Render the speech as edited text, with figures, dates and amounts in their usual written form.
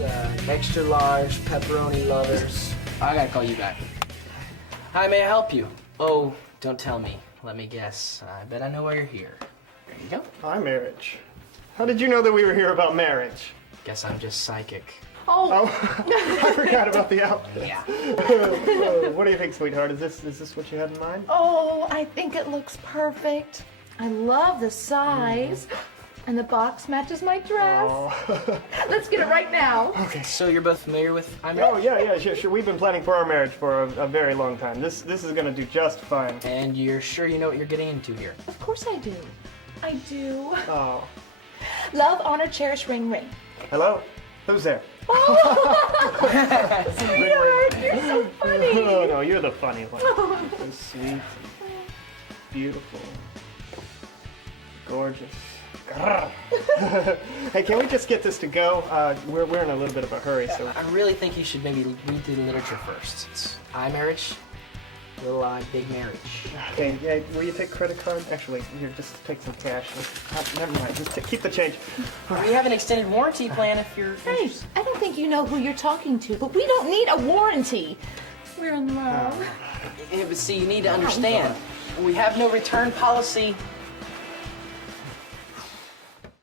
It's extra large pepperoni lovers. I gotta call you back. Hi, may I help you? Oh, don't tell me. Let me guess. I bet I know why you're here. There you go. Hi, marriage. How did you know that we were here about marriage? Guess I'm just psychic. Oh, I forgot about the outfit. Yeah. What do you think, sweetheart? Is this what you had in mind? Oh, I think it looks perfect. I love the size. And the box matches my dress. Oh. Let's get it right now. Okay. So you're both familiar with I'm Oh, yeah, sure. We've been planning for our marriage for a very long time. This is gonna do just fine. And you're sure you know what you're getting into here? Of course I do. I do. Oh. Love, honor, cherish, ring, ring. Hello? Who's there? Sweetheart, you're so funny. No, you're the funny one. So sweet, beautiful, gorgeous. Hey, can we just get this to go? We're in a little bit of a hurry, so. I really think you should maybe read through the literature first. It's I marriage, little I, big marriage. Okay, yeah, will you take credit card? Actually, here, just take some cash. Never mind, just keep the change. We have an extended warranty plan if you're Hey, interested. I don't think you know who you're talking to, but we don't need a warranty. We're in love. Yeah, but see, you need to understand. We have no return policy